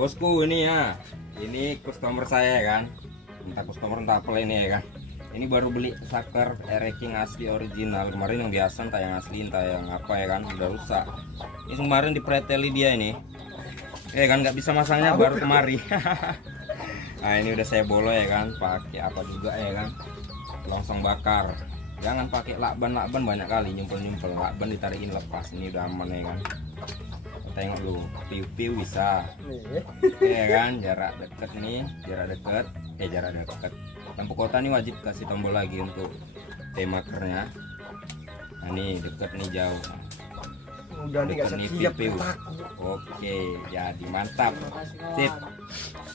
Bosku ini ya, ini customer saya ya kan, entah customer entah apa ini ya kan. Ini baru beli saker King asli original. Kemarin yang biasa entah yang asli entah yang apa ya kan, udah rusak. Ini kemarin dipreteli dia ini, ya kan nggak bisa masangnya baru kemari. Nah ini udah saya bolo ya kan, pakai apa juga ya kan, longsong bakar. Jangan pakai lakban banyak kali nyumpel lakban ditarikin lepas. Ini udah aman ya kan. Tengok lu, piu-piu bisa ya kan, jarak deket nih, jarak deket. Lampu kota nih wajib kasih tombol lagi untuk temakernya. Nah ini deket nih jauh, Udah nih deket nih piu-piu. Oke, jadi mantap, sip.